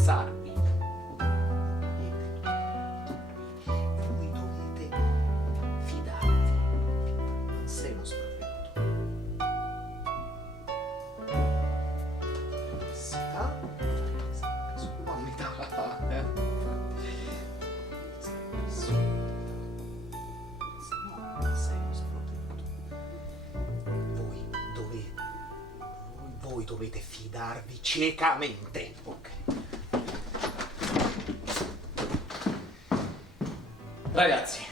rialzarvi. Voi dovete fidarvi. Non sei uno sprovveduto. Università, sempre sull'umanità. No, non sei uno sprovveduto. Voi dovete fidarvi ciecamente. Ok. Ragazzi,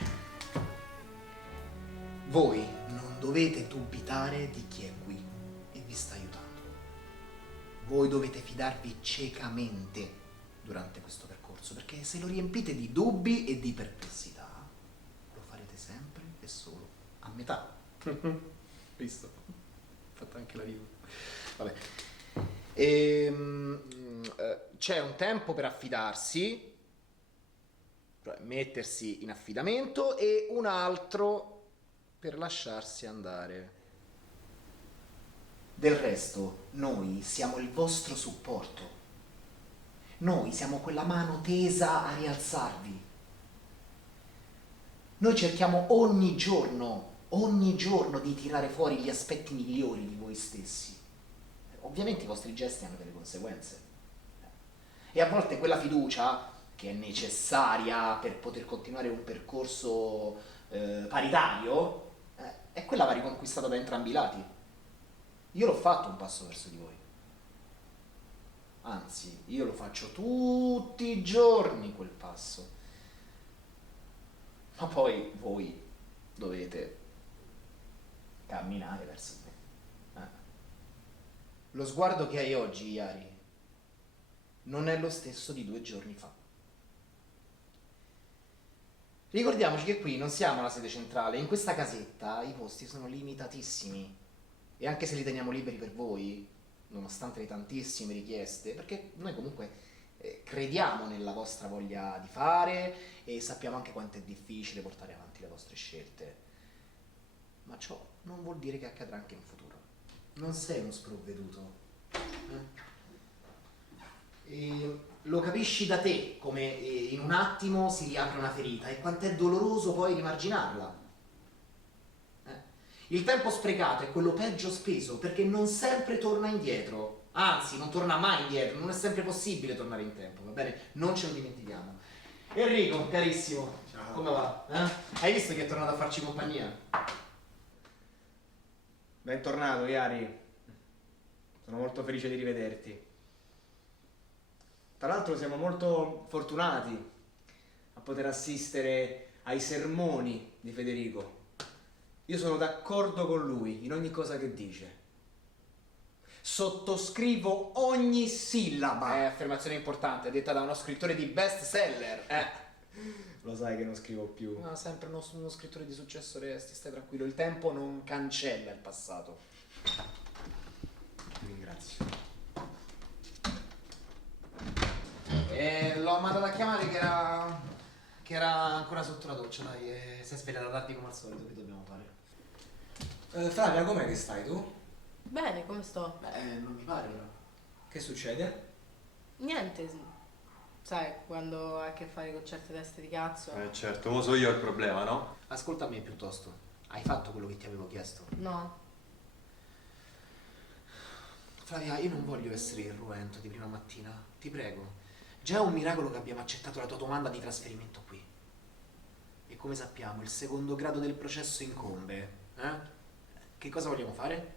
voi non dovete dubitare di chi è qui e vi sta aiutando. Voi dovete fidarvi ciecamente durante questo percorso, perché se lo riempite di dubbi e di perplessità, lo farete sempre e solo a metà. Visto? Ho fatto anche la rima. Vabbè. C'è un tempo per affidarsi, mettersi in affidamento, e un altro per lasciarsi andare. Del resto, noi siamo il vostro supporto. Noi siamo quella mano tesa a rialzarvi. Noi cerchiamo ogni giorno di tirare fuori gli aspetti migliori di voi stessi. Ovviamente i vostri gesti hanno delle conseguenze. E a volte quella fiducia, che è necessaria per poter continuare un percorso paritario, è quella va riconquistata da entrambi i lati. Io l'ho fatto un passo verso di voi. Anzi, io lo faccio tutti i giorni quel passo. Ma poi voi dovete camminare verso me. Lo sguardo che hai oggi, Yari, non è lo stesso di 2 giorni fa. Ricordiamoci che qui non siamo alla sede centrale, in questa casetta i posti sono limitatissimi, e anche se li teniamo liberi per voi, nonostante le tantissime richieste, perché noi comunque crediamo nella vostra voglia di fare e sappiamo anche quanto è difficile portare avanti le vostre scelte, ma ciò non vuol dire che accadrà anche in futuro. Non sei uno sprovveduto. E lo capisci da te come in un attimo si riapre una ferita e quant'è doloroso poi rimarginarla. Il tempo sprecato è quello peggio speso, perché non sempre torna indietro, anzi non torna mai indietro, non è sempre possibile tornare in tempo, va bene? Non ce lo dimentichiamo. Enrico, carissimo, ciao. Come va? Hai visto che è tornato a farci compagnia? Bentornato, Yari. Sono molto felice di rivederti. Tra l'altro siamo molto fortunati a poter assistere ai sermoni di Federico. Io sono d'accordo con lui in ogni cosa che dice. Sottoscrivo ogni sillaba. È affermazione importante, detta da uno scrittore di best seller. Lo sai che non scrivo più. No, sempre uno scrittore di successo resti, stai tranquillo, il tempo non cancella il passato. Ti ringrazio. L'ho mandato a chiamare che era ancora sotto la doccia, dai, si è svegliata tardi come al solito, che dobbiamo fare? Flavia, com'è che stai tu? Bene, come sto? Beh, non mi pare però. Che succede? Niente, sai, quando hai a che fare con certe teste di cazzo. Certo, lo so io il problema, no? Ascolta me piuttosto, hai fatto quello che ti avevo chiesto? No. Flavia, io non voglio essere irruento di prima mattina, ti prego. Già è un miracolo che abbiamo accettato la tua domanda di trasferimento qui. E come sappiamo, il secondo grado del processo incombe. Che cosa vogliamo fare?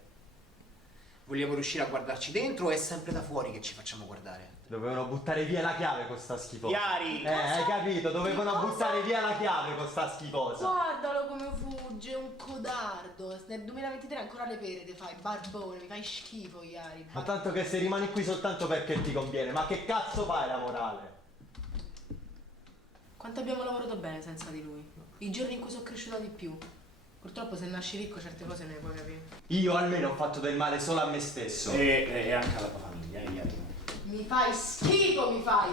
Vogliamo riuscire a guardarci dentro o è sempre da fuori che ci facciamo guardare? Dovevano buttare via la chiave con sta schifosa. Chiari! Hai capito? Dovevano buttare via la chiave con sta schifosa. Guardalo come fugge, un codardo. Nel 2023 ancora le pere ti fai, barbone, mi fai schifo, Iari. Ma tanto che se rimani qui soltanto perché ti conviene, ma che cazzo fai la morale? Quanto abbiamo lavorato bene senza di lui. I giorni in cui sono cresciuta di più. Purtroppo se nasci ricco certe cose non le puoi capire. Io almeno ho fatto del male solo a me stesso. E anche alla tua famiglia, Iari. Mi fai schifo, mi fai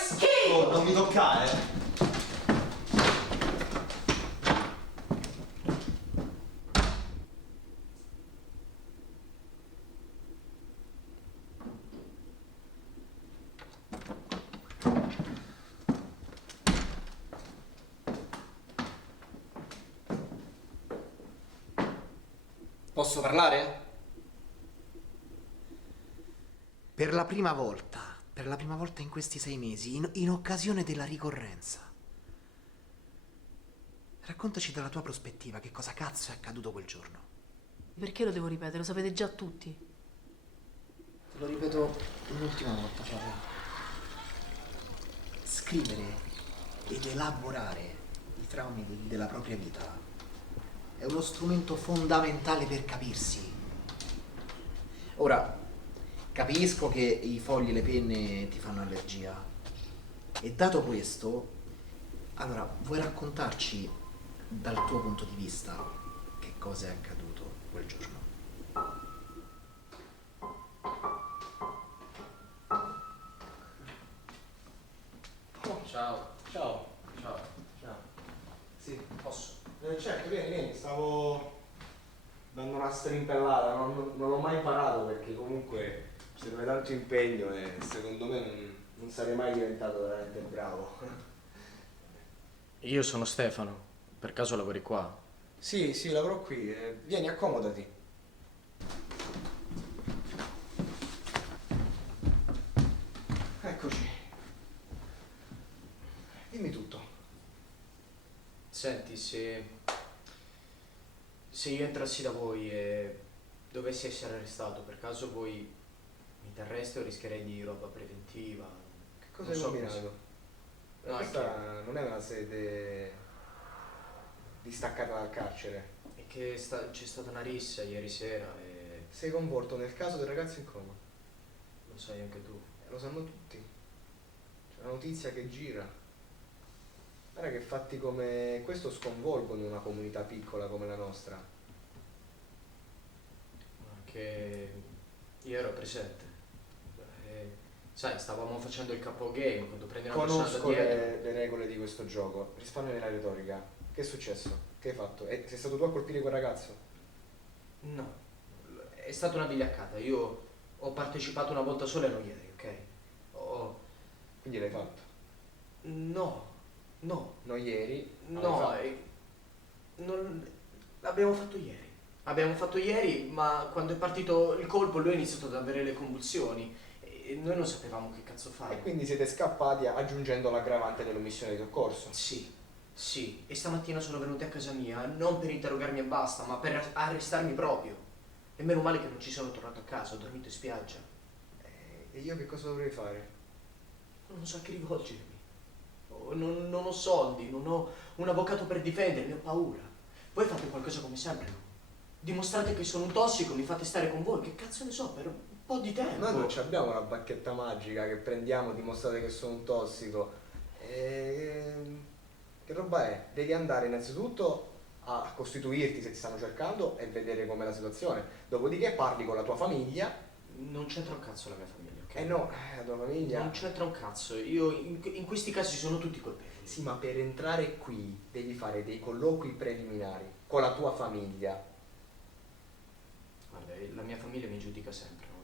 schifo! Oh, non mi toccare. Posso parlare? Per la prima volta in questi 6 mesi, in occasione della ricorrenza. Raccontaci dalla tua prospettiva che cosa cazzo è accaduto quel giorno. Perché lo devo ripetere? Lo sapete già tutti. Te lo ripeto un'ultima volta, Flavia. Scrivere ed elaborare i traumi della propria vita è uno strumento fondamentale per capirsi. Ora, capisco che i fogli e le penne ti fanno allergia. E dato questo, allora, vuoi raccontarci dal tuo punto di vista che cosa è accaduto quel giorno? Ciao. Ciao. Ciao. Ciao. Sì, posso? Certo, vieni, stavo dando una strimpellata, non l'ho mai imparato perché comunque ci vuole tanto impegno e secondo me non sarei mai diventato veramente bravo. Io sono Stefano, per caso lavori qua? Sì, lavoro qui. Vieni, accomodati. Eccoci. Dimmi tutto. Senti, se io entrassi da voi e dovessi essere arrestato, per caso voi mi terreste o rischierei di roba preventiva? Che cosa Non hai so combinato? No, è Questa non è una sede distaccata dal carcere. che c'è stata una rissa ieri sera e Sei coinvolto nel caso del ragazzo in coma. lo sai anche tu. Lo sanno tutti. C'è una notizia che gira. Guarda che fatti come questo sconvolgono una comunità piccola come la nostra. Che io ero presente. E, sai, stavamo facendo il capo game quando prendi una persona da Conosco dietro. le regole di questo gioco. Risparmio nella retorica. Che è successo? Che hai fatto? Sei stato tu a colpire quel ragazzo? No, è stata una vigliaccata. Io ho partecipato una volta sola e non ieri, ok? Ho... Quindi l'hai fatto? No, Non ieri? ma l'hai no, fatto. non... l'abbiamo fatto ieri. Abbiamo fatto ieri, ma quando è partito il colpo lui ha iniziato ad avere le convulsioni e noi non sapevamo che cazzo fare. E quindi siete scappati aggiungendo l'aggravante dell'omissione di soccorso. Sì, e stamattina sono venuti a casa mia, non per interrogarmi e basta, ma per arrestarmi proprio. E meno male che non ci sono tornato a casa, ho dormito in spiaggia. E io che cosa dovrei fare? Non so a chi rivolgermi. Non ho soldi, non ho un avvocato per difendermi, ho paura. Voi fate qualcosa come sempre, no? Dimostrate che sono un tossico, mi fate stare con voi, che cazzo ne so, per un po' di tempo. Noi non abbiamo una bacchetta magica che prendiamo, dimostrate che sono un tossico. Che roba è? Devi andare innanzitutto a costituirti se ti stanno cercando e vedere com'è la situazione. Dopodiché parli con la tua famiglia. Non c'entra un cazzo la mia famiglia, ok? No, la tua famiglia. Non c'entra un cazzo, io in questi casi sono tutti colpevoli. Sì, ma per entrare qui devi fare dei colloqui preliminari con la tua famiglia. Guarda, la mia famiglia mi giudica sempre, no?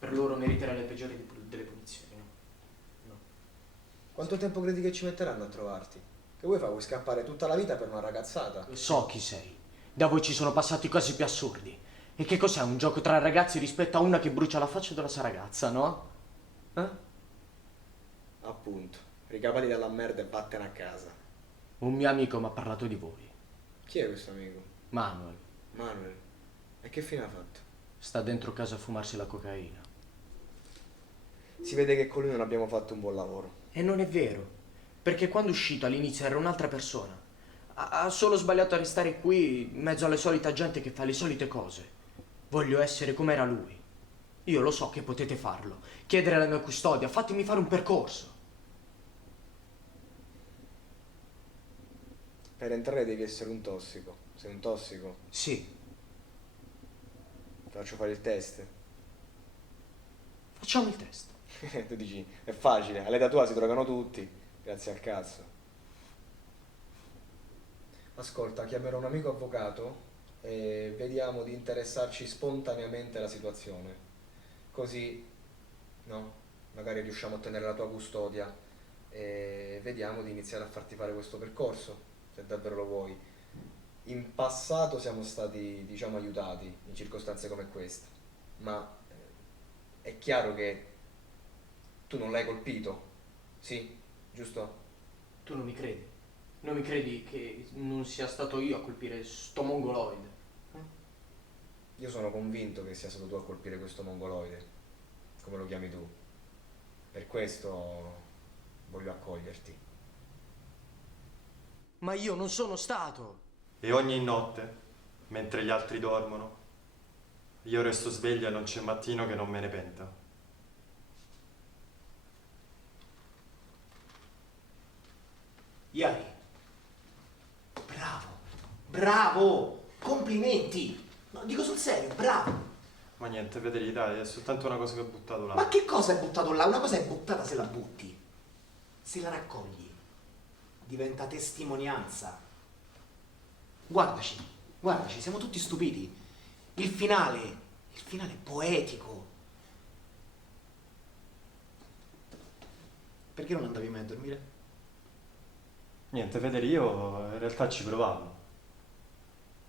Per loro meriterà le peggiori delle punizioni, no? No. Quanto tempo credi che ci metteranno a trovarti? Che vuoi fare? Vuoi scappare tutta la vita per una ragazzata? So chi sei. Da voi ci sono passati casi più assurdi. E che cos'è un gioco tra ragazzi rispetto a una che brucia la faccia della sua ragazza, no? Appunto, ricapati dalla merda e vattene a casa. Un mio amico mi ha parlato di voi. Chi è questo amico? Manuel. Manuel. E che fine ha fatto? Sta dentro casa a fumarsi la cocaina. Si vede che con lui non abbiamo fatto un buon lavoro. E non è vero. Perché quando è uscito all'inizio era un'altra persona. Ha solo sbagliato a restare qui in mezzo alla solita gente che fa le solite cose. Voglio essere come era lui. Io lo so che potete farlo. Chiedere la mia custodia, fatemi fare un percorso. Per entrare devi essere un tossico. Sei un tossico? Sì, Ti faccio fare il test. facciamo il test. Tu dici, è facile, all'età tua si drogano tutti. Grazie al cazzo. Ascolta, chiamerò un amico avvocato e vediamo di interessarci spontaneamente alla situazione. Così, no? Magari riusciamo a ottenere la tua custodia e vediamo di iniziare a farti fare questo percorso, se davvero lo vuoi. in passato siamo stati, diciamo, aiutati in circostanze come queste, ma è chiaro che tu non l'hai colpito, sì? Giusto? Tu non mi credi? Non mi credi che non sia stato io a colpire sto mongoloide? Io sono convinto che sia stato tu a colpire questo mongoloide, come lo chiami tu. Per questo voglio accoglierti. Ma io non sono stato! E ogni notte, mentre gli altri dormono, io resto sveglio e non c'è mattino che non me ne penta. Iari, bravo, bravo, complimenti. No, dico sul serio, bravo. Ma niente, vedete, dai, è soltanto una cosa che ho buttato là. Ma che cosa hai buttato là? Una cosa è buttata se la butti. Se la raccogli, diventa testimonianza. Guardaci, guardaci, siamo tutti stupiti. Il finale è poetico. Perché non andavi mai a dormire? Niente, vedete, io in realtà ci provavo.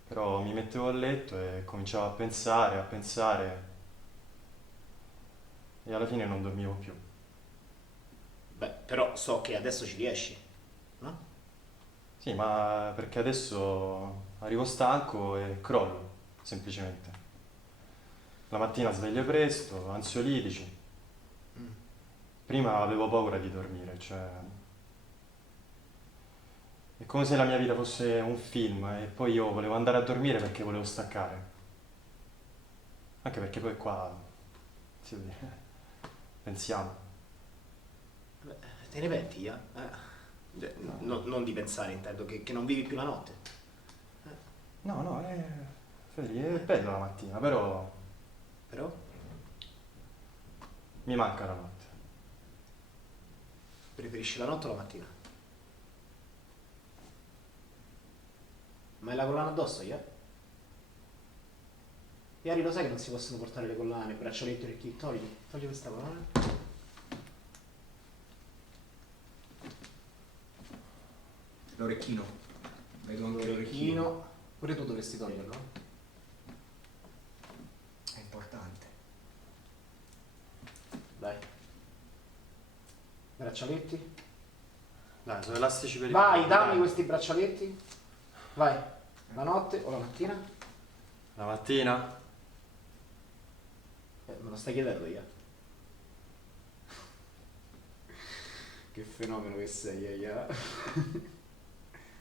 Però mi mettevo a letto e cominciavo a pensare. E alla fine non dormivo più. Beh, però so che adesso ci riesci, no? Sì, ma perché adesso arrivo stanco e crollo, semplicemente. La mattina sveglio presto, ansiolitici. Prima avevo paura di dormire, cioè... È come se la mia vita fosse un film e poi io volevo andare a dormire perché volevo staccare. Anche perché poi qua... Sì, pensiamo. Beh, te ne penti, eh? Non di pensare, intendo, che non vivi più la notte. No, Federico, è bella la mattina, però Però? mi manca la notte. Preferisci la notte o la mattina? Ma hai la collana addosso, Iari? Iari, lo sai che non si possono portare le collane, braccialetti, orecchi? Togli questa collana. L'orecchino. Vedo anche l'orecchino. Pure tu dovresti toglierlo. È importante. Dai. Braccialetti. Dai, sono elastici per i Vai, piedi, dammi dai. questi braccialetti. Vai. La notte o la mattina? La mattina? Me lo stai chiedendo io. Che fenomeno che sei, Ia.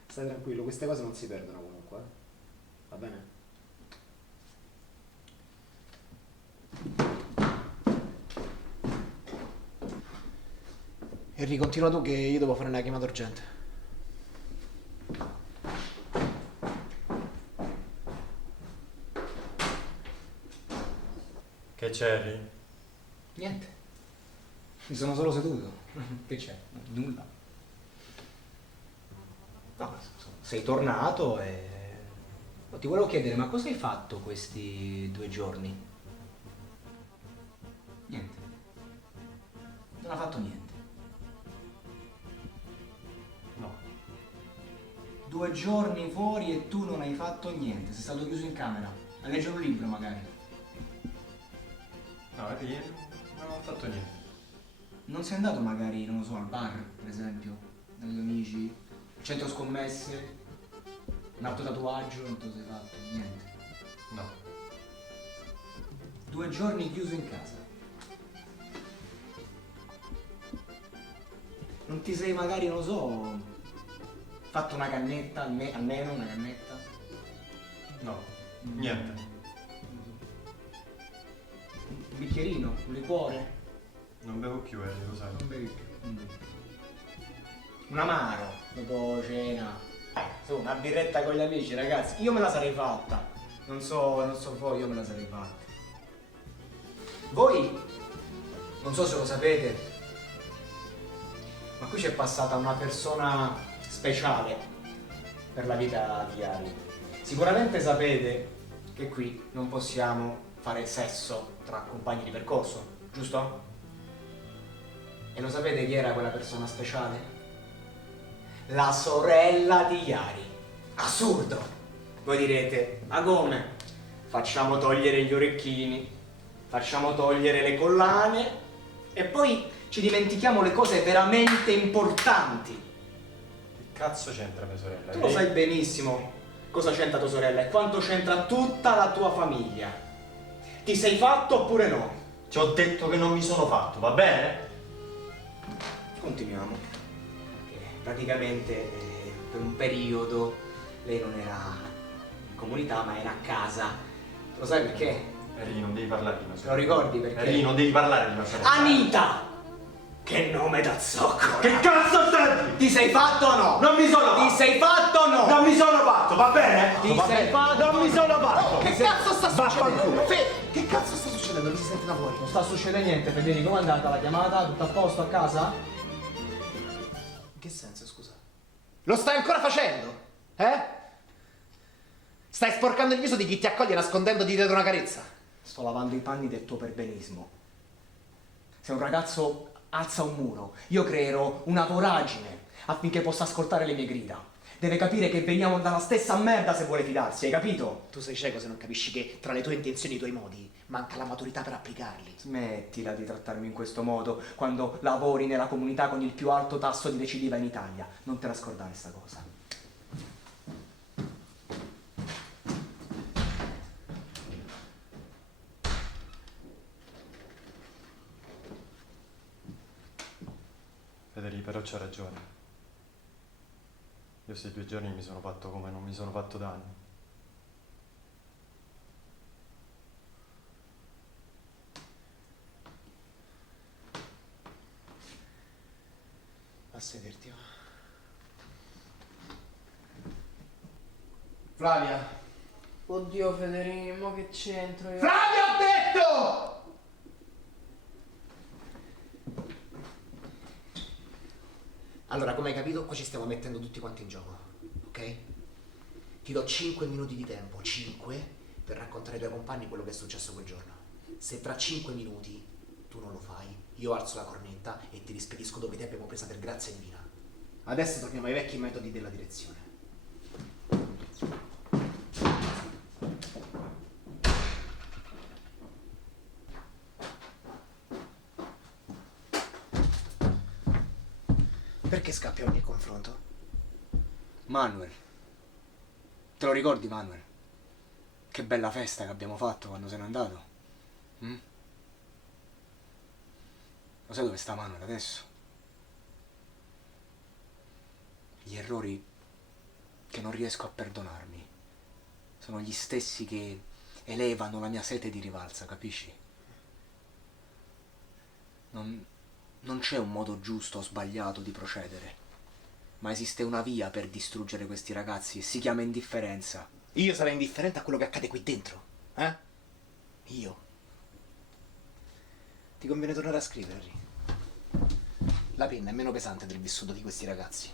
Stai tranquillo, queste cose non si perdono comunque. Va bene? E ricontinua tu che io devo fare una chiamata urgente. Che c'è, Harry? Niente. Mi sono solo seduto. Che c'è? Nulla. No, sei tornato e... Ti volevo chiedere, ma cosa hai fatto questi 2 giorni? Niente. Non ha fatto niente. No. 2 giorni fuori e tu non hai fatto niente. Sei stato chiuso in camera. A leggere un libro magari. No, Harry, non ho fatto niente. Non sei andato magari, non lo so, al bar, per esempio, dagli amici, centro scommesse, un autotatuaggio, non te lo sei fatto, niente. No. 2 giorni chiuso in casa. Non ti sei magari, non lo so, fatto una cannetta, almeno una cannetta? No. Niente. Un bicchierino, un liquore? Non bevo più, Harry, lo sai. Non bevi più. Un amaro, dopo cena. Su, una birretta con gli amici, ragazzi. Io me la sarei fatta. Non so voi, io me la sarei fatta. Voi, non so se lo sapete, ma qui c'è passata una persona speciale per la vita di Ari. Sicuramente sapete che qui non possiamo fare sesso tra compagni di percorso, giusto? E lo sapete chi era quella persona speciale? La sorella di Iari. Assurdo! Voi direte, ma come? Facciamo togliere gli orecchini, facciamo togliere le collane e poi ci dimentichiamo le cose veramente importanti. Che cazzo c'entra mia sorella? Tu lo sai benissimo cosa c'entra tua sorella e quanto c'entra tutta la tua famiglia. Ti sei fatto oppure no? Ci ho detto che non mi sono fatto, va bene? Continuiamo. Praticamente per un periodo lei non era in comunità ma era a casa. Lo sai perché? Enrico, non devi parlare di mia Te sorella. lo ricordi perché? Enrico, non devi parlare di mia sorella. Anita! Che nome da zoccola! Che cazzo stai? Ti sei fatto o no? Non mi sono Ti fatto! sei fatto o no? Non mi sono fatto, va bene? Ti sei fatto? Non mi sono fatto! Che cazzo sta Vaffanculo. succedendo? Che cazzo sta succedendo? Mi si sente da fuori. Non sta succedendo niente, Federico. Come è andata la chiamata? Tutto a posto a casa? In che senso, scusa? Lo stai ancora facendo? Eh? Stai sporcando il viso di chi ti accoglie nascondendoti dietro una carezza? Sto lavando i panni del tuo perbenismo. Se un ragazzo alza un muro, io creerò una voragine affinché possa ascoltare le mie grida. Deve capire che veniamo dalla stessa merda se vuole fidarsi, hai capito? Tu sei cieco se non capisci che tra le tue intenzioni e i tuoi modi manca la maturità per applicarli. Smettila di trattarmi in questo modo quando lavori nella comunità con il più alto tasso di recidiva in Italia. Non te la scordare sta cosa. Federico, però c'ha ragione. Io questi 2 giorni mi sono fatto come non mi sono fatto da anni. A sederti. Flavia! Oddio Federico, che c'entro io? Flavia, ho detto! Allora, come hai capito, qua ci stiamo mettendo tutti quanti in gioco, ok? Ti do 5 minuti di tempo, 5, per raccontare ai tuoi compagni quello che è successo quel giorno. Se tra 5 minuti tu non lo fai, io alzo la cornetta e ti rispedisco dove ti abbiamo presa per grazia divina. Adesso torniamo ai vecchi metodi della direzione. Perché scappi a ogni confronto? Manuel. Te lo ricordi, Manuel? Che bella festa che abbiamo fatto quando se n'è andato? Lo sai dove sta Manuel adesso? Gli errori che non riesco a perdonarmi sono gli stessi che elevano la mia sete di rivalsa, capisci? Non c'è un modo giusto o sbagliato di procedere, ma esiste una via per distruggere questi ragazzi e si chiama indifferenza. Io sarei indifferente a quello che accade qui dentro, eh? Io. Ti conviene tornare a scrivere, Henry. La penna è meno pesante del vissuto di questi ragazzi.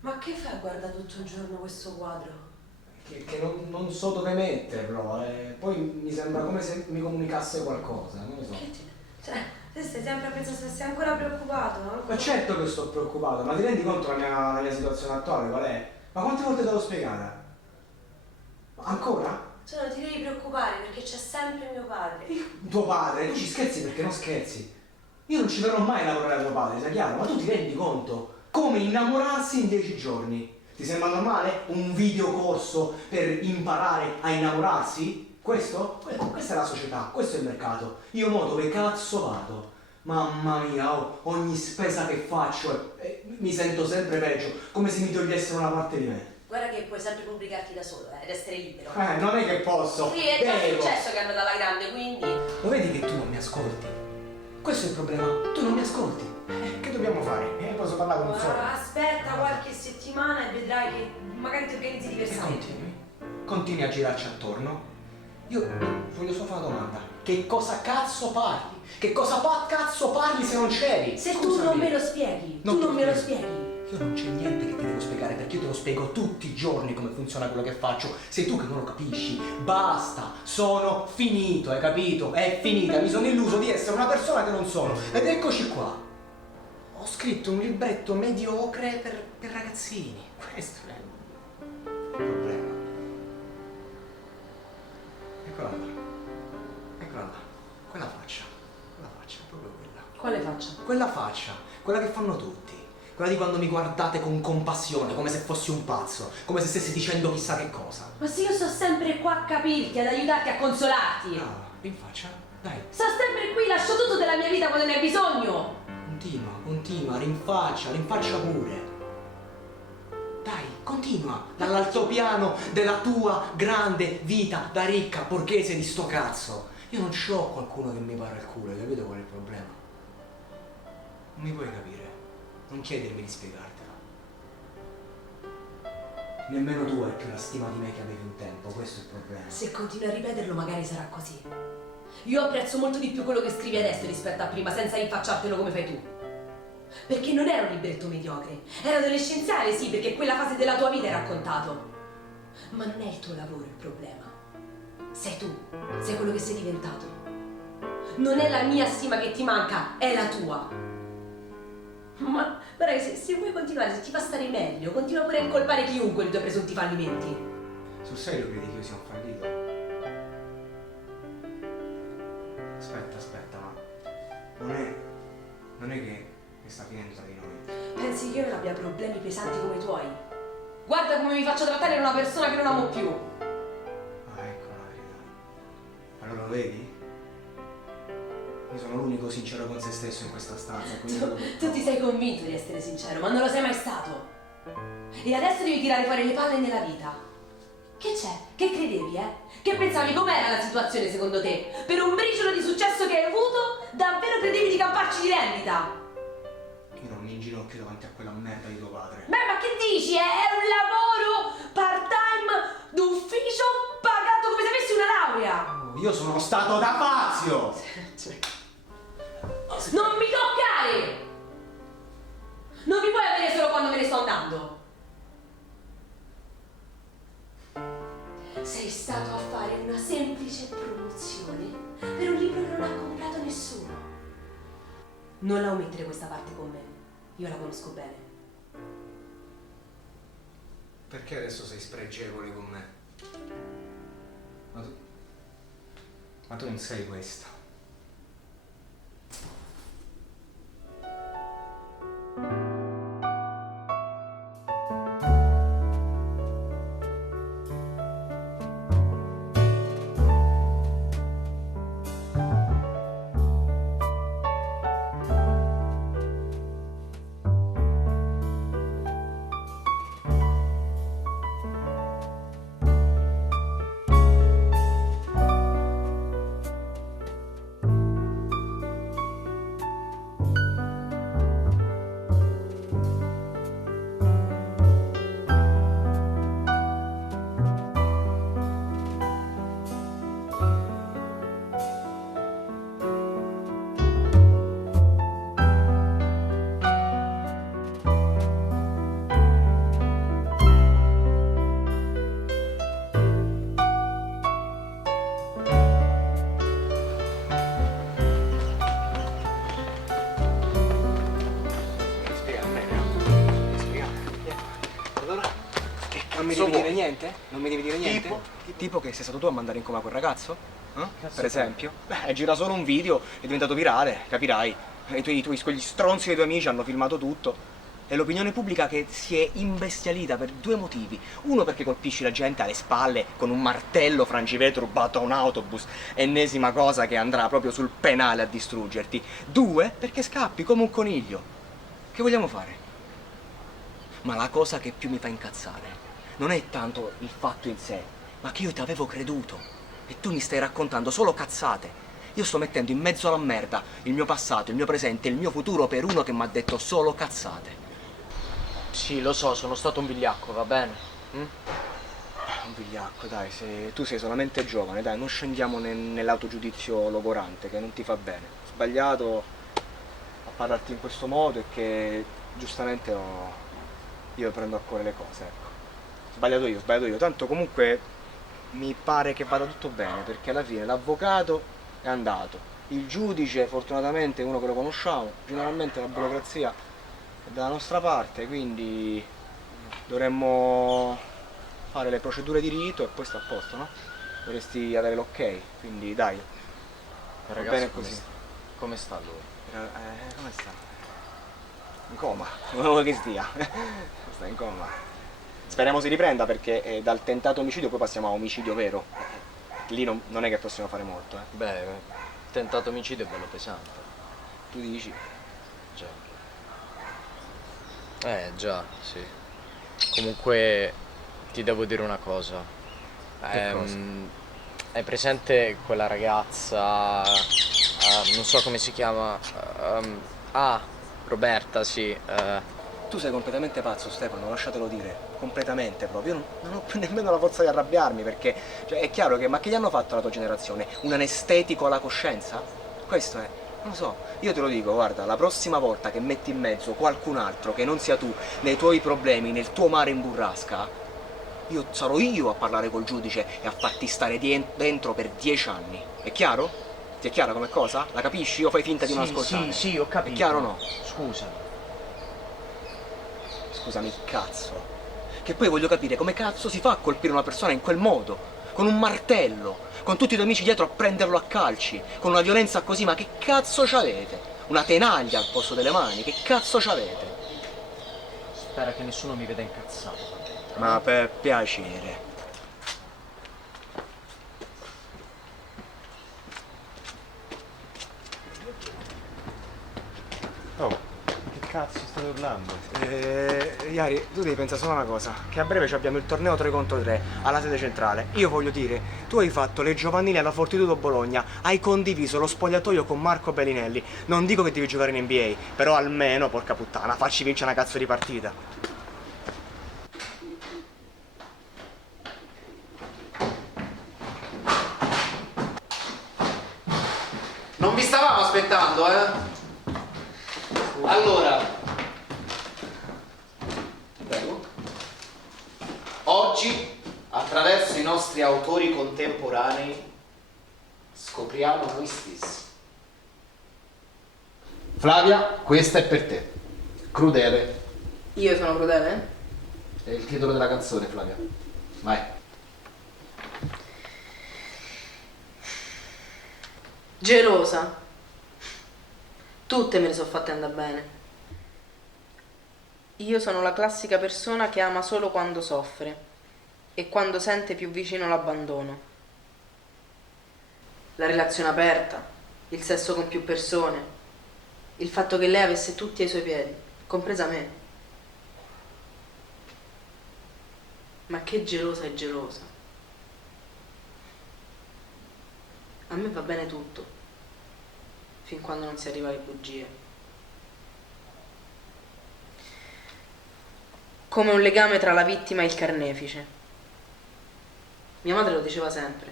Ma che fai a guardare tutto il giorno questo quadro? Che non so dove metterlo, poi mi sembra come se mi comunicasse qualcosa, non lo so. Cioè, te stai sempre a pensare se sei ancora preoccupato, no? Ma certo che sto preoccupato, ma ti rendi conto la mia situazione attuale qual è? Ma quante volte te l'ho spiegata? Ma ancora? Cioè, non ti devi preoccupare perché c'è sempre mio padre. Tuo padre, tu ci scherzi perché non scherzi. Io non ci verrò mai a lavorare da tuo padre, sai chiaro? Ma tu ti rendi conto? Come innamorarsi in 10 giorni? Ti sembra normale un videocorso per imparare a innamorarsi? Questo? Questa è la società, questo è il mercato. Io mo dove cazzo vado? Mamma mia, ogni spesa che faccio mi sento sempre peggio, come se mi togliessero una parte di me. Guarda che puoi sempre pubblicarti da solo, ed essere libero. Non è che posso. Sì, è già devo. successo che è andata alla grande, quindi... Lo vedi che tu non mi ascolti? Questo è il problema, tu non mi ascolti. Che dobbiamo fare? Posso parlare con un solo? Aspetta qualche settimana e vedrai che magari ti organizzi E diversamente. continui a girarci attorno. Io voglio solo fare una domanda. Che cosa cazzo parli? Che cosa cazzo parli se non c'eri? Se tu non me lo spieghi, Non tu te non lo me lo spiego. spieghi, Io non c'è niente che ti devo spiegare, perché io te lo spiego tutti i giorni come funziona quello che faccio. Sei tu che non lo capisci. Basta, sono finito, hai capito? È finita, mi sono illuso di essere una persona che non sono. Ed eccoci qua. Ho scritto un libretto mediocre per ragazzini. Questo è il problema. Eccola là. Eccola là. Quella faccia, proprio quella. Quale faccia? Quella faccia, quella che fanno tutti. Quella di quando mi guardate con compassione, come se fossi un pazzo, come se stessi dicendo chissà che cosa. Ma se io sto sempre qua a capirti, ad aiutarti, a consolarti. Brava, rinfaccia, dai. Sto sempre qui, lascio tutto della mia vita quando ne hai bisogno. Continua, rinfaccia pure. Dai, continua, dall'altopiano della tua grande vita da ricca borghese di sto cazzo. Io non c'ho qualcuno che mi para il culo, hai capito qual è il problema? Non mi puoi capire. Non chiedermi di spiegartelo. Nemmeno tu hai più la stima di me che avevi un tempo, questo è il problema. Se continui a ripeterlo magari sarà così. Io apprezzo molto di più quello che scrivi adesso rispetto a prima, senza rinfacciartelo come fai tu. Perché non era un libretto mediocre, era adolescenziale sì, perché quella fase della tua vita hai raccontato. Ma non è il tuo lavoro il problema. Sei tu, sei quello che sei diventato. Non è la mia stima che ti manca, è la tua. Ma guarda che se vuoi continuare, se ti fa stare meglio, continua pure a incolpare chiunque dei tuoi presunti fallimenti. Sul serio credi che io sia un fallito? Aspetta, ma non è che sta finendo tra di noi. Pensi che io non abbia problemi pesanti come i tuoi? Guarda come mi faccio trattare da una persona che non amo più. Ah, ecco la verità. Allora lo vedi? Io sono l'unico sincero con se stesso in questa stanza. Tu ti sei convinto di essere sincero, ma non lo sei mai stato. E adesso devi tirare fuori le palle nella vita. Che c'è? Che credevi, Che pensavi com'era la situazione secondo te? Per un briciolo di successo che hai avuto, davvero credevi di camparci di rendita? Io non mi inginocchio davanti a quella merda di tuo padre. Beh, ma che dici? È un lavoro part-time d'ufficio pagato come se avessi una laurea. Oh, io sono stato da Fazio! Non mi toccare! Non mi puoi avere solo quando me ne sto andando. Sei stato a fare una semplice promozione per un libro che non ha comprato nessuno. Non la omettere questa parte con me, io la conosco bene. Perché adesso sei spregevole con me? Ma tu non sei questa. Non mi devi dire niente? Non mi devi dire niente? Tipo che sei stato tu a mandare in coma quel ragazzo? Per esempio? Beh, gira solo un video, è diventato virale, capirai. Quegli stronzi dei tuoi amici hanno filmato tutto. È l'opinione pubblica che si è imbestialita per due motivi. Uno perché colpisci la gente alle spalle con un martello frangipete rubato a un autobus, ennesima cosa che andrà proprio sul penale a distruggerti. Due, perché scappi come un coniglio. Che vogliamo fare? Ma la cosa che più mi fa incazzare non è tanto il fatto in sé, ma che io ti avevo creduto e tu mi stai raccontando solo cazzate. Io sto mettendo in mezzo alla merda il mio passato, il mio presente, il mio futuro per uno che mi ha detto solo cazzate. Sì, lo so, sono stato un vigliacco, va bene? Un vigliacco, dai, se tu sei solamente giovane, dai, non scendiamo nell'autogiudizio logorante, che non ti fa bene. Ho sbagliato a parlarti in questo modo e che giustamente ho io prendo a cuore le cose, ecco. Sbagliato io. Tanto comunque mi pare che vada tutto bene, perché alla fine l'avvocato è andato. Il giudice, fortunatamente, è uno che lo conosciamo. Generalmente la burocrazia è dalla nostra parte, quindi dovremmo fare le procedure di rito e poi sta a posto, no? Dovresti avere l'ok, quindi dai. Va bene così. Come sta lui? Come sta? In coma, non vuoi che stia. Sta in coma. Speriamo si riprenda perché dal tentato omicidio poi passiamo a omicidio vero. Lì non è che possiamo fare molto, eh. Beh, tentato omicidio è bello pesante. Tu dici? Già. Già, sì. Comunque ti devo dire una cosa. Che cosa? Hai presente quella ragazza, non so come si chiama, Roberta, sì. Tu sei completamente pazzo, Stefano, lasciatelo dire. Completamente proprio. Io non ho più nemmeno la forza di arrabbiarmi perché cioè, è chiaro che. Ma che gli hanno fatto alla tua generazione? Un anestetico alla coscienza? Questo è. Non lo so, io te lo dico, guarda, la prossima volta che metti in mezzo qualcun altro che non sia tu nei tuoi problemi, nel tuo mare in burrasca, sarò io a parlare col giudice e a farti stare dentro per 10 anni. È chiaro? Ti è chiara come cosa? La capisci o fai finta di non ascoltare? Sì, ho capito. È chiaro o no? Scusa. Scusami, cazzo. Che poi voglio capire come cazzo si fa a colpire una persona in quel modo, con un martello, con tutti i tuoi amici dietro a prenderlo a calci, con una violenza così, ma che cazzo c'avete? Una tenaglia al posto delle mani, che cazzo c'avete? Spera che nessuno mi veda incazzato. Ma per piacere. Oh, che cazzo state urlando? Iari, tu devi pensare solo una cosa, che a breve abbiamo il torneo 3 contro 3 alla sede centrale. Io voglio dire, tu hai fatto le giovanili alla Fortitudo Bologna, hai condiviso lo spogliatoio con Marco Bellinelli. Non dico che devi giocare in NBA, però almeno, porca puttana, facci vincere una cazzo di partita. Non vi stavamo aspettando, eh? Allora, prego. Oggi, attraverso i nostri autori contemporanei, scopriamo noi stessi. Flavia, questa è per te. Crudele. Io sono crudele? È il titolo della canzone, Flavia. Vai. Gelosa. Tutte me ne sono fatte andare bene. Io sono la classica persona che ama solo quando soffre e quando sente più vicino l'abbandono. La relazione aperta, il sesso con più persone, il fatto che lei avesse tutti ai suoi piedi, compresa me. Ma che gelosa è gelosa. A me va bene tutto, fin quando non si arriva alle bugie. Come un legame tra la vittima e il carnefice. Mia madre lo diceva sempre.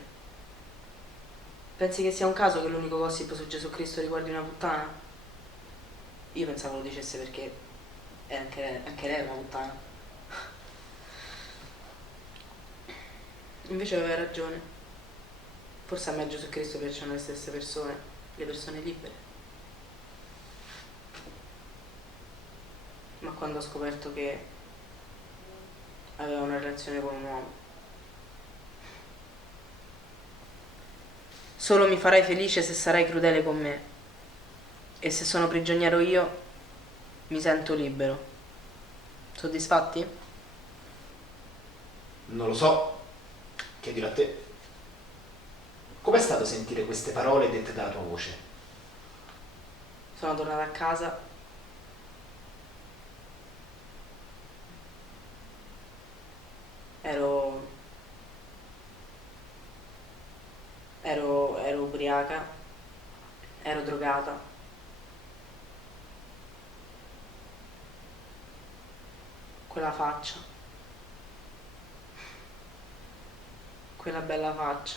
Pensi che sia un caso che l'unico gossip su Gesù Cristo riguardi una puttana? Io pensavo lo dicesse perché anche lei è una puttana. Invece aveva ragione. Forse a me Gesù Cristo piacciono le stesse persone, le persone libere. Ma quando ho scoperto che aveva una relazione con un uomo. Solo mi farai felice se sarai crudele con me. E se sono prigioniero io, mi sento libero. Soddisfatti? Non lo so. Chiedilo a te. Com'è stato sentire queste parole dette dalla tua voce? Sono tornata a casa. Ero ubriaca, ero drogata. Quella faccia. Quella bella faccia.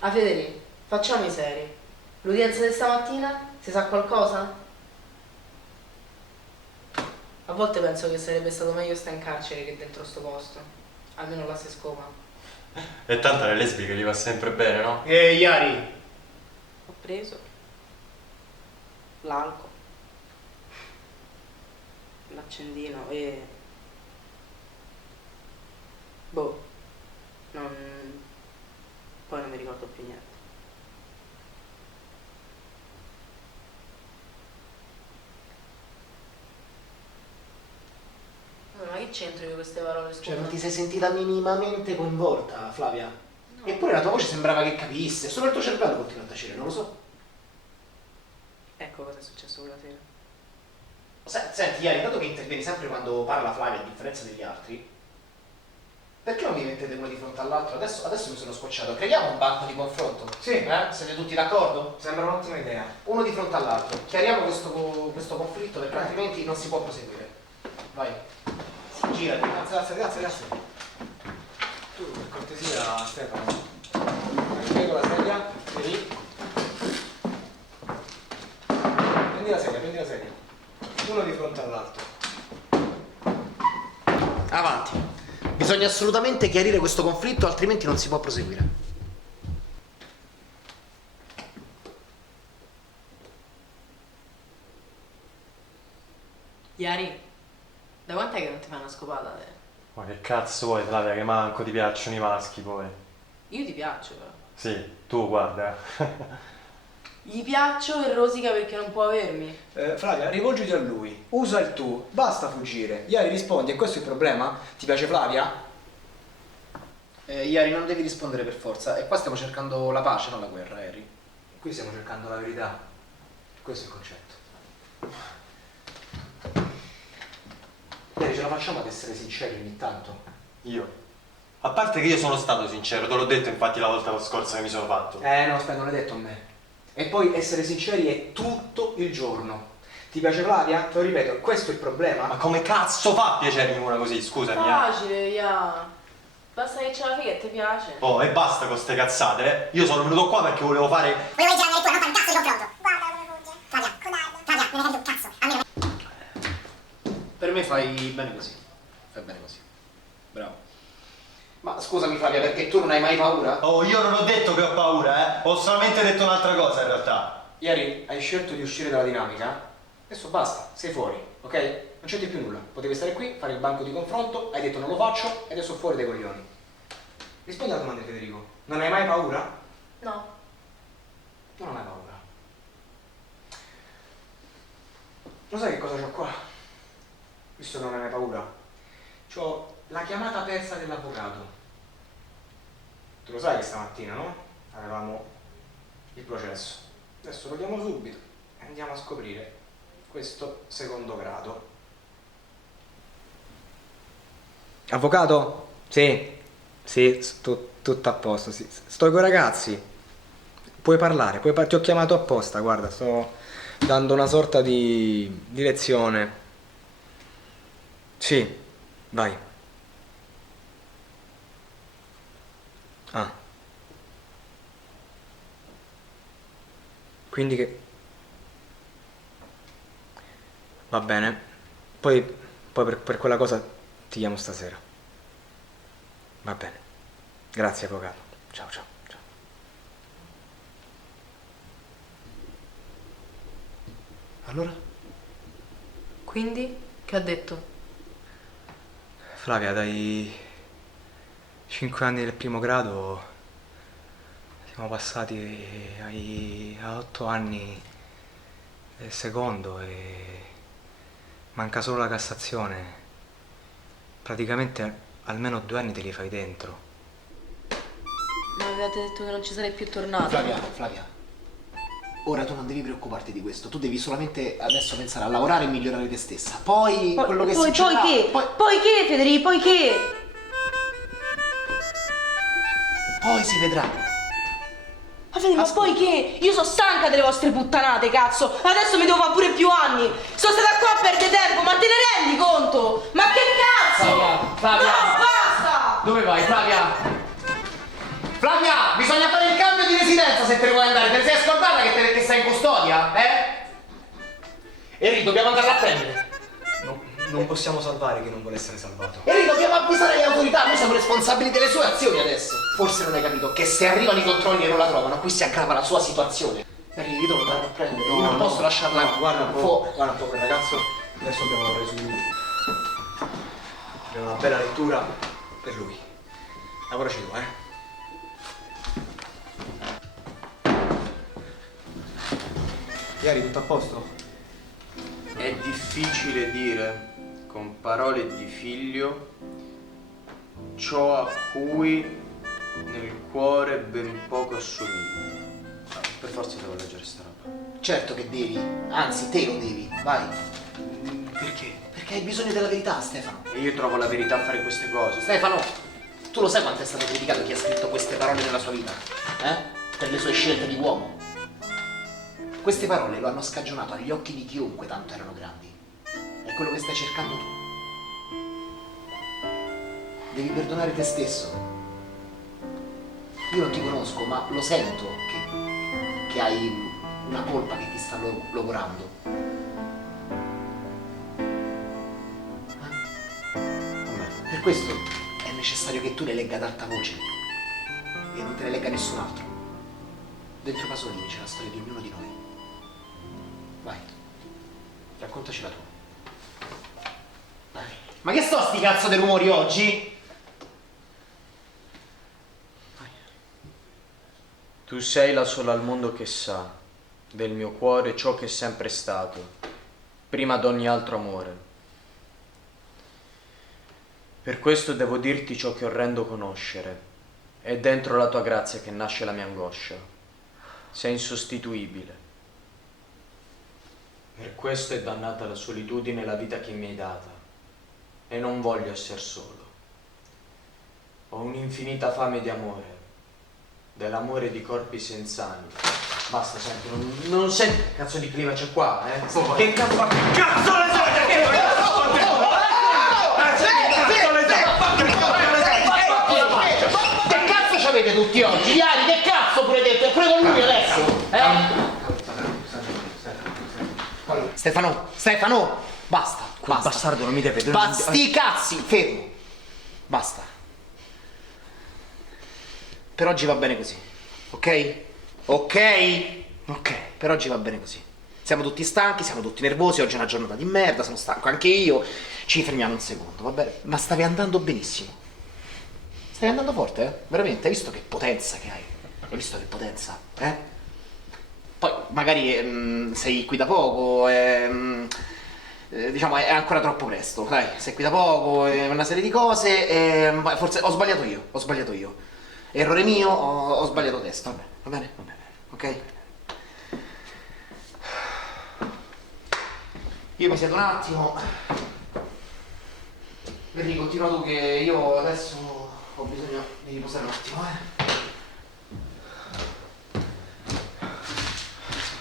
Ah, Federico, facciamo i seri. L'udienza di stamattina? Si sa qualcosa? volte penso che sarebbe stato meglio stare in carcere che dentro sto posto. Almeno là si scopa. E tanto alle lesbiche gli va sempre bene, no? Iari! Ho preso l'alcol, l'accendino e... boh, poi non mi ricordo più niente. Ma che c'entro io queste parole, scusa? Cioè, non ti sei sentita minimamente coinvolta, Flavia? No. Eppure la tua voce sembrava che capisse, solo il tuo cervello continua a tacere, non lo so. Ecco cosa è successo quella sera. Senti, Iari, dato che intervieni sempre quando parla Flavia, a differenza degli altri, perché non vi mettete uno di fronte all'altro? Adesso mi sono scocciato. Creiamo un banco di confronto? Sì. Siete tutti d'accordo? Sembra un'ottima idea. Uno di fronte all'altro. Chiariamo questo conflitto perché altrimenti non si può proseguire. Vai. Girati. Grazie. Tu, per cortesia, Stefano. Prego la sedia. Lì. Prendi la sedia. Uno di fronte all'altro. Avanti. Bisogna assolutamente chiarire questo conflitto, altrimenti non si può proseguire. Iari, da quant'è che non ti fai una scopata te? Ma che cazzo vuoi, Flavia, che manco ti piacciono i maschi poi? Io ti piaccio però. Sì, tu guarda. Gli piaccio e rosica perché non può avermi. Flavia, rivolgiti a lui. Usa il tu. Basta fuggire. Iari rispondi, e questo è il problema? Ti piace Flavia? Iari, non devi rispondere per forza. E qua stiamo cercando la pace, non la guerra, Harry. Qui stiamo cercando la verità. Questo è il concetto. Iari, ce la facciamo ad essere sinceri ogni tanto? Io? A parte che io sono stato sincero, te l'ho detto infatti la volta scorsa che mi sono fatto. No, aspetta, non l'hai detto a me. E poi essere sinceri è tutto il giorno. Ti piace Flavia? Te lo ripeto, questo è il problema. Ma come cazzo fa a piacermi una così, scusami? Facile, ya. Basta che c'è la figa e ti piace. Oh, e basta con ste cazzate, Io sono venuto qua perché volevo fare... Volevo genere tua, non fare un cazzo di confronto. Guarda come fugge. Flavia, me ne cambio un cazzo. Almeno... Per me fai bene così. Fai bene così. Bravo. Ma scusami Flavia, perché tu non hai mai paura? Oh, io non ho detto che ho paura, Ho solamente detto un'altra cosa in realtà. Ieri hai scelto di uscire dalla dinamica. Adesso basta, sei fuori, ok? Non c'è più nulla. Potevi stare qui, fare il banco di confronto, hai detto non lo faccio e adesso fuori dai coglioni. Rispondi alla domanda, Federico. Non hai mai paura? No. Tu non hai paura. Lo sai che cosa c'ho qua? Visto che non hai mai paura. C'ho la chiamata terza dell'avvocato. Tu lo sai che stamattina, no? Avevamo il processo. Adesso lo diamo subito e andiamo a scoprire questo secondo grado. Avvocato? Sì, tutto a posto, sì. Sto coi ragazzi. Puoi parlare, ti ho chiamato apposta, guarda, sto dando una sorta di lezione. Sì, vai. Ah. Quindi che... Va bene. Poi per quella cosa ti chiamo stasera. Va bene. Grazie, avvocato. Ciao. Allora? Quindi? Che ha detto? Flavia, dai 5 anni del primo grado siamo passati a 8 anni del secondo e manca solo la Cassazione. Praticamente almeno 2 anni te li fai dentro. Ma avevate detto che non ci sarei più tornato. Flavia. Ora tu non devi preoccuparti di questo, tu devi solamente adesso pensare a lavorare e migliorare te stessa. Poi quello che succederà... Poi che, Federico? Poi che? Poi si vedrà. Ma Federico, ma poi che? Io sono stanca delle vostre puttanate, cazzo! Adesso mi devo fare pure più anni! Sono stata qua a perdere tempo, ma te ne rendi conto? Ma che cazzo? Flavia! No, basta! Dove vai, Flavia? Flavia, bisogna fare il cambio di residenza se te ne vuoi andare. Te ne sei scordata che stai in custodia, Eri, dobbiamo andarla a prendere. Non possiamo salvare chi non vuole essere salvato. Enrico, dobbiamo avvisare le autorità, noi siamo responsabili delle sue azioni adesso. Forse non hai capito che se arrivano i controlli e non la trovano, qui si aggrava la sua situazione. Enrico, io devo andare a prendere, io non posso lasciarla. Guarda un po', quel ragazzo, adesso abbiamo lavorare su di lui. Abbiamo una bella lettura per lui. Lavoraci tu, Ieri tutto a posto? È difficile dire con parole di figlio ciò a cui nel cuore ben poco assomiglia. Per forza devo leggere sta roba. Certo che devi, anzi te lo devi, vai. Perché? Perché hai bisogno della verità, Stefano. E io trovo la verità a fare queste cose. Stefano, tu lo sai quanto è stato criticato chi ha scritto queste parole nella sua vita? Per le sue scelte di uomo. Queste parole lo hanno scagionato agli occhi di chiunque, tanto erano grandi. È quello che stai cercando tu. Devi perdonare te stesso. Io non ti conosco, ma lo sento che hai una colpa che ti sta logorando. Per questo è necessario che tu le legga ad alta voce e non te le legga nessun altro. Dentro Pasolini c'è la storia di ognuno di noi. Vai, raccontacela tu. Dai. Ma che sto sti cazzo dei rumori oggi? Tu sei la sola al mondo che sa del mio cuore ciò che è sempre stato, prima d'ogni altro amore. Per questo devo dirti ciò che orrendo conoscere. È dentro la tua grazia che nasce la mia angoscia. Sei insostituibile. Per questo è dannata la solitudine e la vita che mi hai data. E non voglio essere solo. Ho un'infinita fame di amore. Dell'amore di corpi senza anima. Basta, senti, non senti che cazzo di clima c'è qua, eh? Che cazzo le sai che Che cazzo ci avete tutti oggi? Iari, che cazzo pure detto? E pure con lui adesso? Stefano, basta. Quel bastardo non mi deve... Sti cazzi, fermo. Basta. Per oggi va bene così, ok? Ok, per oggi va bene così. Siamo tutti stanchi, siamo tutti nervosi, oggi è una giornata di merda, sono stanco anche io. Ci fermiamo un secondo, va bene? Ma stavi andando benissimo. Stavi andando forte, eh? Veramente, hai visto che potenza che hai? Hai visto che potenza, eh? Poi magari sei qui da poco, diciamo è ancora troppo presto, dai, sei qui da poco, una serie di cose, forse ho sbagliato io. Errore mio, ho sbagliato testo, va bene, ok? Io mi siedo un attimo. Vedi, continua tu che io adesso ho bisogno di riposare un attimo,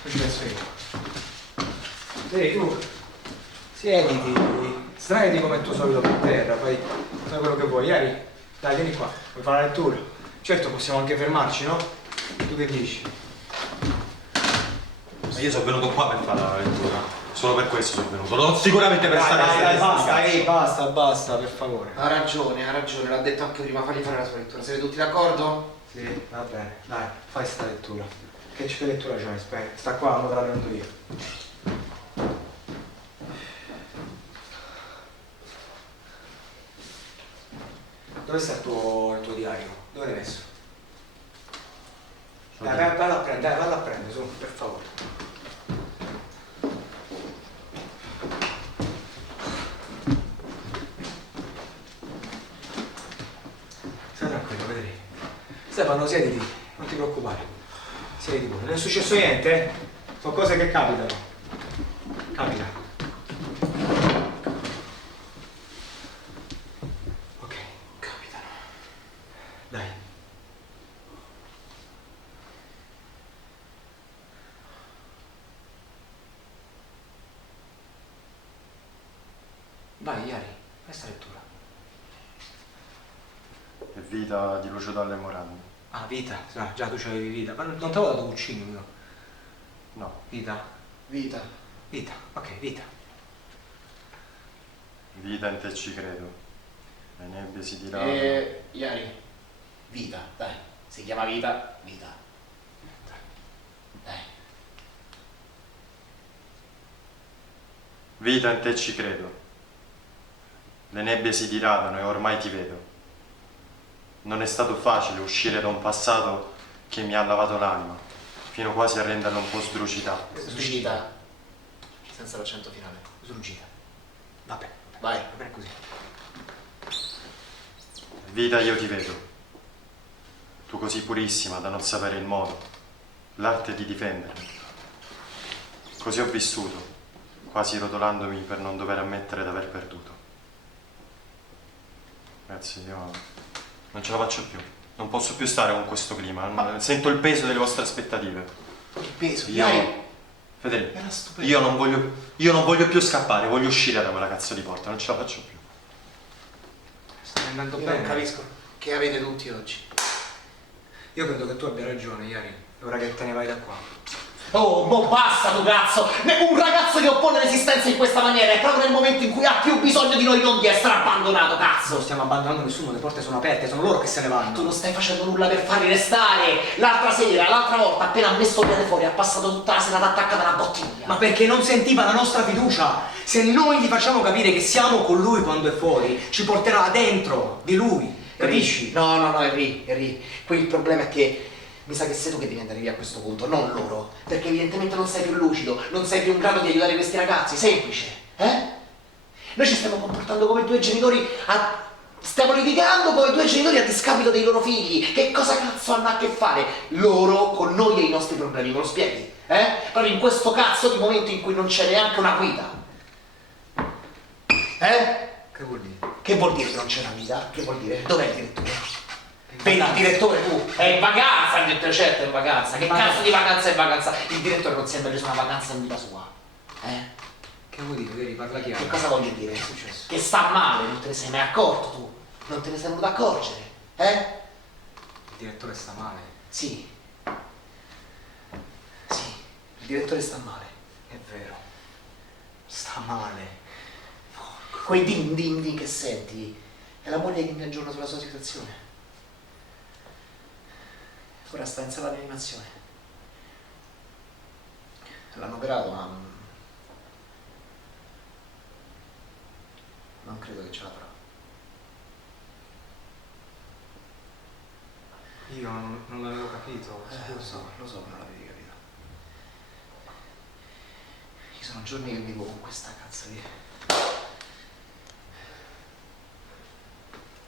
Poi ci penso io. Vedi tu, siediti, sdraiati come il tuo solito per terra, fai quello che vuoi. Ieri, dai, vieni qua, vuoi fare la lettura? Certo, possiamo anche fermarci, no? Tu che dici? Ma io sono venuto qua per fare la lettura. Solo per questo sono venuto. Non sicuramente per stare... Dai, basta, per favore. Ha ragione, l'ha detto anche prima, fagli fare la sua lettura. Siete tutti d'accordo? Sì, va bene, dai, fai sta lettura. Che lettura c'hai? Aspetta, sta qua, non te la prendo io. Dove sta il tuo diario? Dove l'hai messo? Dai, valla a prendere, su, per favore. Stai tranquillo, vedrai. Stefano, siediti, non ti preoccupare. Siediti pure. Non è successo niente, eh? Sono cose che capitano. Capita. Ok, capitano. Dai. Vai, Iari, fai sta lettura. È vita di Lucio Dalle Morandi. Ah, vita. Ah, già tu c'avevi vita. Ma non ti avevo dato Guccini, no? No. Vita. Vita. Vita, ok, vita. Vita in te ci credo. Le nebbie si diranno. Iari, vita, dai. Si chiama vita, vita. Dai. Vita in te ci credo. Le nebbie si diradano e ormai ti vedo. Non è stato facile uscire da un passato che mi ha lavato l'anima, fino quasi a renderla un po' sdrucita. Sdrucita. Senza l'accento finale. Sdrucita. Vabbè, vai, va bene così. Vita, io ti vedo. Tu così purissima da non sapere il modo, l'arte di difendermi. Così ho vissuto, quasi rotolandomi per non dover ammettere d'aver perduto. Ragazzi, io non ce la faccio più. Non posso più stare con questo clima. Sento il peso delle vostre aspettative. Che peso, Io, Iari. Federico, Era stupendo. io non voglio più scappare, voglio uscire da quella cazzo di porta, non ce la faccio più. Stai andando Io bene. non capisco che avete tutti oggi. Io credo che tu abbia ragione, Iari. È ora che te ne vai da qua. Oh, mo basta tu cazzo! Un ragazzo che oppone resistenza in questa maniera è proprio nel momento in cui ha più bisogno di noi, non di essere abbandonato, cazzo! Non stiamo abbandonando nessuno, le porte sono aperte, sono loro che se ne vanno. Tu non stai facendo nulla per farli restare! L'altra volta, appena ha messo il piede fuori, ha passato tutta la serata attaccata alla bottiglia! Ma perché non sentiva la nostra fiducia? Se noi gli facciamo capire che siamo con lui quando è fuori, ci porterà dentro di lui, capisci? No, Henry, qui il problema è che mi sa che sei tu che devi andare via a questo punto, non loro. Perché evidentemente non sei più lucido, non sei più in grado di aiutare questi ragazzi, semplice, eh? Noi ci stiamo comportando come due genitori stiamo litigando come due genitori a discapito dei loro figli. Che cosa cazzo hanno a che fare loro con noi e i nostri problemi, me lo spieghi? Proprio in questo cazzo di momento in cui non c'è neanche una guida. Che vuol dire? Che vuol dire che non c'è una guida? Che vuol dire? Dov'è il direttore? Vedi il direttore tu? È in vacanza il direttore, certo è in vacanza. Che cazzo di vacanza è vacanza? Il direttore non si è preso una vacanza in vita sua. Che vuol dire? Vedi, parla chiaro. Che cosa voglio dire? Che è successo? Che sta male, non te ne sei mai accorto tu. Non te ne sei venuto ad accorgere, Il direttore sta male. Sì. Sì, il direttore sta male. È vero. Sta male. Quei din din din che senti è la moglie che mi aggiorna sulla sua situazione. Ora sta in sala di animazione. L'hanno operato, ma non credo che ce la farà. Io non l'avevo capito, scusa. Lo so che non l'avevi capito. Io sono giorni che vivo con questa cazzo di...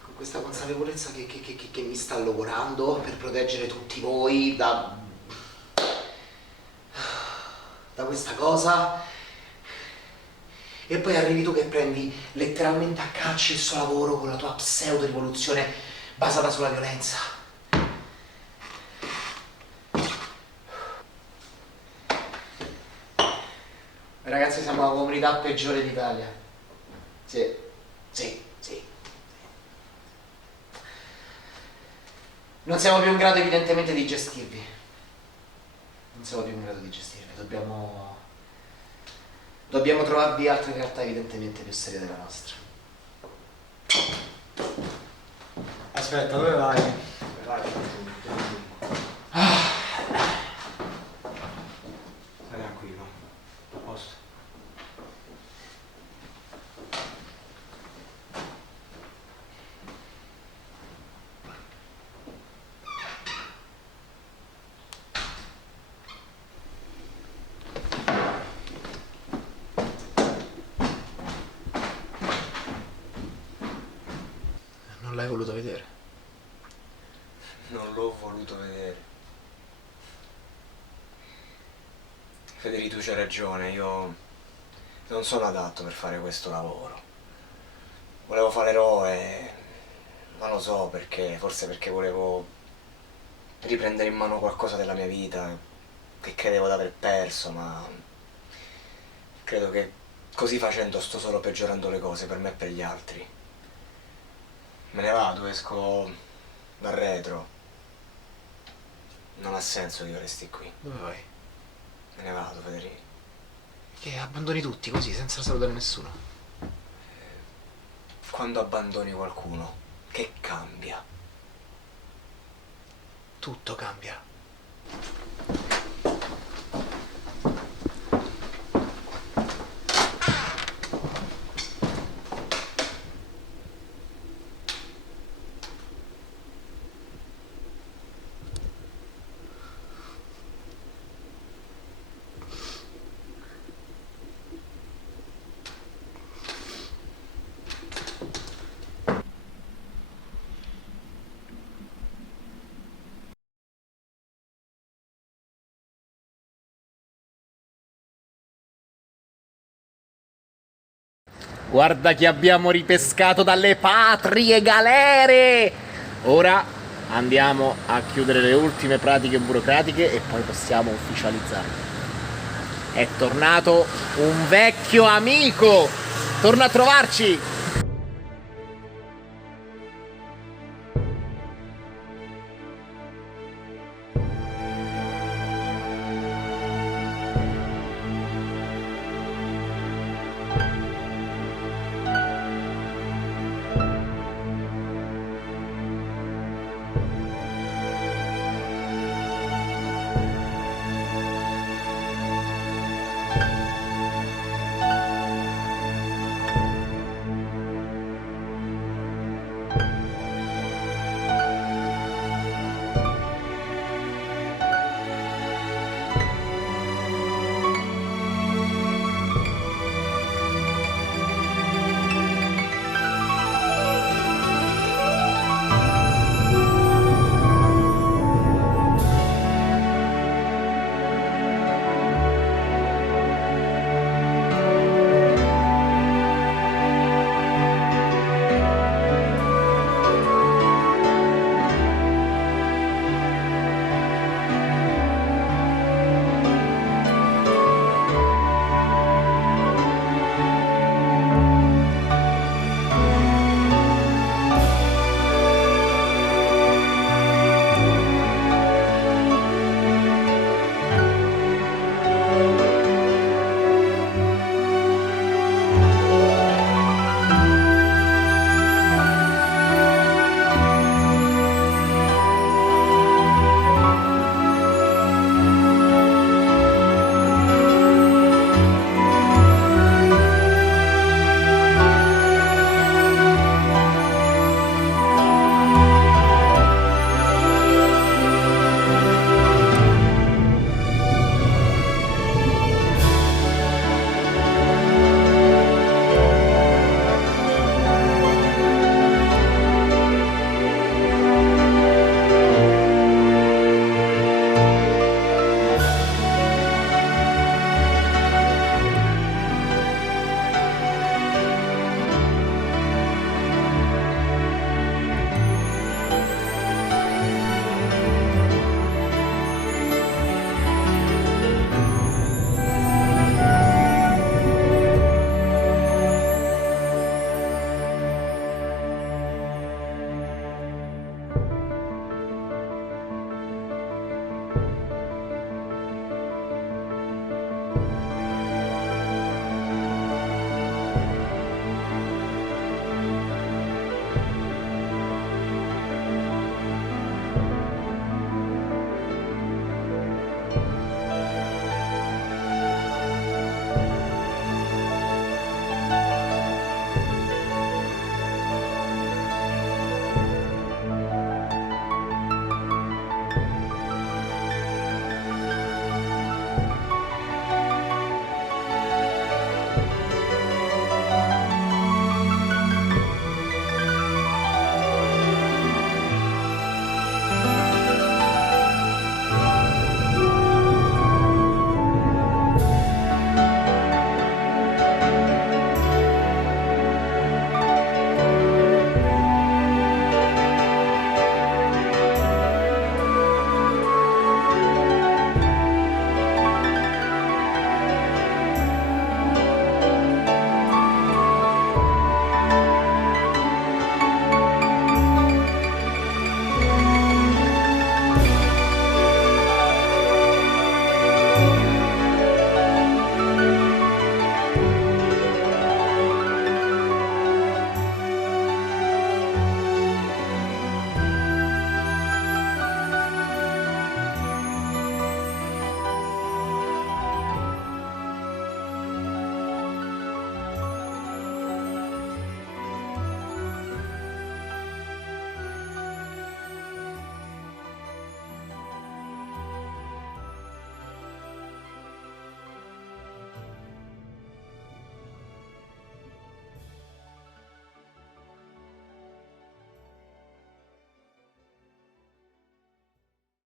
con questa consapevolezza che mi sta lavorando per proteggere tutti voi da questa cosa. E poi arrivi tu che prendi letteralmente a calci il suo lavoro con la tua pseudo rivoluzione basata sulla violenza. Ragazzi, siamo la comunità peggiore d'Italia. Sì. Non siamo più in grado evidentemente di gestirvi. Dobbiamo trovarvi altre realtà evidentemente più serie della nostra. Aspetta, dove vai? Vai. Stai tranquillo. A posto. Non l'hai voluto vedere? Non l'ho voluto vedere. Federico, c'hai ragione, io non sono adatto per fare questo lavoro. Volevo fare l'eroe, non lo so perché, forse perché volevo riprendere in mano qualcosa della mia vita che credevo di aver perso, ma credo che così facendo sto solo peggiorando le cose per me e per gli altri. Me ne vado, esco dal retro. Non ha senso che io resti qui. Dove vai? Me ne vado, Federico. Che abbandoni tutti così, senza salutare nessuno. quando abbandoni qualcuno, che cambia. Tutto cambia. Guarda chi abbiamo ripescato dalle patrie galere! Ora andiamo a chiudere le ultime pratiche burocratiche e poi possiamo ufficializzare. È tornato un vecchio amico! Torna a trovarci!